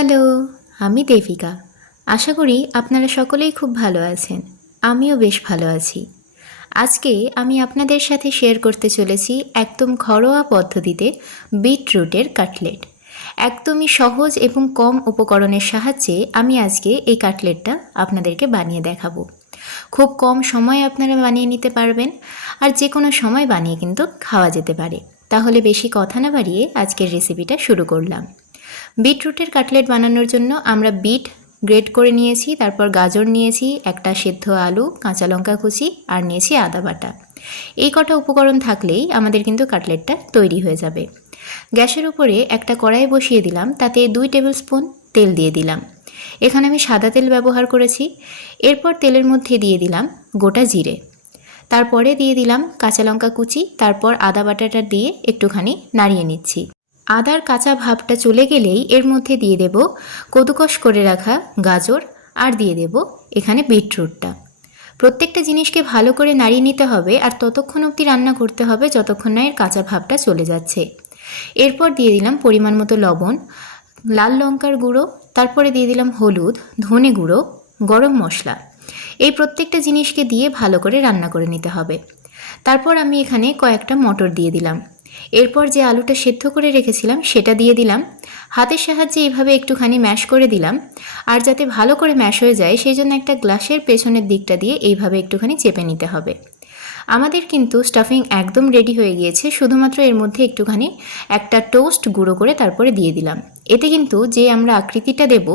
Hello, আমি দেবিকা। আশা করি আপনারা সকলেই খুব ভালো আছেন। আমিও বেশ ভালো আছি। আজকে আমি আপনাদের সাথে শেয়ার করতে চলেছি একদম ঘরোয়া পদ্ধতিতে বিটরুটের কাটলেট। একদমই সহজ এবং কম উপকরণের সাহায্যে আমি আজকে এই কাটলেটটা আপনাদেরকে বানিয়ে দেখাবো। খুব কম সময়ে আপনারা বানিয়ে নিতে পারবেন, আর যে কোনো সময় বানিয়ে কিন্তু খাওয়া যেতে পারে। তাহলে বেশি কথা না বাড়িয়ে আজকের রেসিপিটা শুরু করলাম। বিটরুটের কাটলেট বানানোর জন্য আমরা বিট গ্রেট করে নিয়েছি, তারপর গাজর নিয়েছি, একটা সেদ্ধ আলু, কাঁচা লঙ্কা কুচি আর নিয়েছি আদা বাটা। এই কটা উপকরণ থাকলেই আমাদের কিন্তু কাটলেটটা তৈরি হয়ে যাবে। গ্যাসের উপরে একটা কড়াই বসিয়ে দিলাম, তাতে 2 টেবিল স্পুন তেল দিয়ে দিলাম। এখানে আমি সাদা তেল ব্যবহার করেছি। এরপর তেলের মধ্যে দিয়ে দিলাম গোটা জিরে, তারপরে দিয়ে দিলাম কাঁচা লঙ্কা কুচি, তারপর আদা বাটাটা দিয়ে একটুখানি নাড়িয়ে নিচ্ছি। আদার কাঁচা ভাবটা চলে গেলেই এর মধ্যে দিয়ে দেব কদুকস করে রাখা গাজর, আর দিয়ে দেব এখানে বিটরুটটা। প্রত্যেকটা জিনিসকে ভালো করে নাড়িয়ে নিতে হবে, আর ততক্ষণ অবধি রান্না করতে হবে যতক্ষণ না এর কাঁচা ভাবটা চলে যাচ্ছে। এরপর দিয়ে দিলাম পরিমাণ মতো লবণ, লাল লঙ্কার গুঁড়ো, তারপরে দিয়ে দিলাম হলুদ, ধনে গুঁড়ো, গরম মশলা। এই প্রত্যেকটা জিনিসকে দিয়ে ভালো করে রান্না করে নিতে হবে। তারপর আমি এখানে কয়েকটা মটর দিয়ে দিলাম। এরপর যে আলুটা সেদ্ধ করে রেখেছিলাম সেটা দিয়ে দিলাম। হাতের সাহায্যে এইভাবে একটুখানি ম্যাশ করে দিলাম, আর যাতে ভালো করে ম্যাশ হয়ে যায় সেই জন্য একটা গ্লাসের পেছনের দিকটা দিয়ে এইভাবে একটুখানি চেপে নিতে হবে। আমাদের কিন্তু স্টাফিং একদম রেডি হয়ে গিয়েছে, শুধুমাত্র এর মধ্যে একটুখানি একটা টোস্ট গুঁড়ো করে তারপরে দিয়ে দিলাম। এতে কিন্তু যে আমরা আকৃতিটা দেব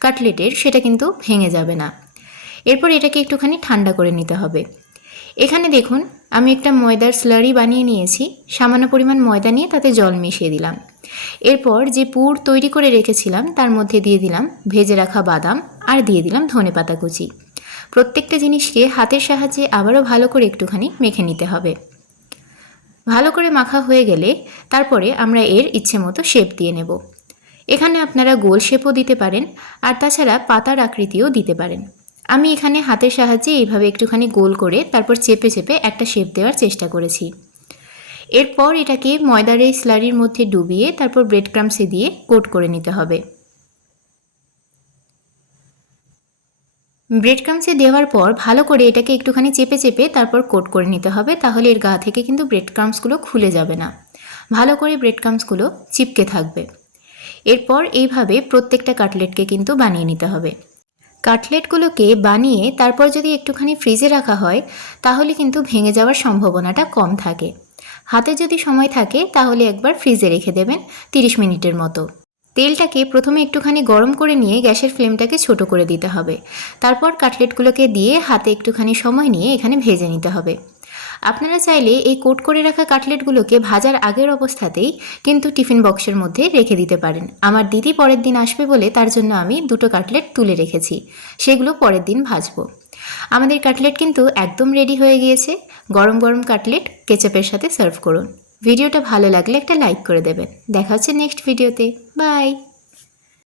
কাটলেটের, সেটা কিন্তু ভেঙে যাবে না। এরপর এটাকে একটুখানি ঠান্ডা করে নিতে হবে। এখানে দেখুন আমি একটা ময়দার স্লারি বানিয়ে নিয়েছি। সামান্য পরিমাণ ময়দা নিয়ে তাতে জল মিশিয়ে দিলাম। এরপর যে পুর তৈরি করে রেখেছিলাম তার মধ্যে দিয়ে দিলাম ভেজে রাখা বাদাম, আর দিয়ে দিলাম ধনেপাতা কুচি। প্রত্যেকটা জিনিসকে হাতের সাহায্যে আবারও ভালো করে একটুখানি মেখে নিতে হবে। ভালো করে মাখা হয়ে গেলে তারপরে আমরা এর ইচ্ছে মতো শেপ দিয়ে নেব। এখানে আপনারা গোল শেপও দিতে পারেন, আর তাছাড়া পাতার আকৃতিও দিতে পারেন। আমি এখানে হাতের সাহায্যে এইভাবে একটুখানি গোল করে তারপর চেপে চেপে একটা শেপ দেওয়ার চেষ্টা করেছি। এরপর এটাকে ময়দার এই স্লারির মধ্যে ডুবিয়ে তারপর ব্রেড ক্রাম্বসে দিয়ে কোট করে নিতে হবে। ব্রেড ক্রাম্বসে দেওয়ার পর ভালো করে এটাকে একটুখানি চেপে চেপে তারপর কোট করে নিতে হবে, তাহলে এর গা থেকে কিন্তু ব্রেড ক্রাম্বসগুলো খুলে যাবে না, ভালো করে ব্রেড ক্রাম্বসগুলো চিপকে থাকবে। এরপর এইভাবে প্রত্যেকটা কাটলেটকে কিন্তু বানিয়ে নিতে হবে। কাটলেটগুলোকে বানিয়ে তারপর যদি একটুখানি ফ্রিজে রাখা হয় তাহলে কিন্তু ভেঙে যাওয়ার সম্ভাবনাটা কম থাকে। হাতে যদি সময় থাকে তাহলে একবার ফ্রিজে রেখে দেবেন 30 মিনিটের মতো। তেলটাকে প্রথমে একটুখানি গরম করে নিয়ে গ্যাসের ফ্লেমটাকে ছোট করে দিতে হবে। তারপর কাটলেটগুলোকে দিয়ে হাতে একটুখানি সময় নিয়ে এখানে ভেজে নিতে হবে। আপনারা চাইলে এই কোট করে রাখা কাটলেটগুলোকে ভাজার আগের অবস্থাতেই কিন্তু টিফিন বক্সের মধ্যে রেখে দিতে পারেন। আমার দিদি পরের দিন আসবে বলে তার জন্য আমি 2টো কাটলেট তুলে রেখেছি, সেগুলো পরের দিন ভাজবো। আমাদের কাটলেট কিন্তু একদম রেডি হয়ে গিয়েছে। গরম গরম কাটলেট কেচাপের সাথে সার্ভ করুন। ভিডিওটা ভালো লাগলে একটা লাইক করে দেবেন। দেখা হচ্ছে নেক্সট ভিডিওতে। বাই।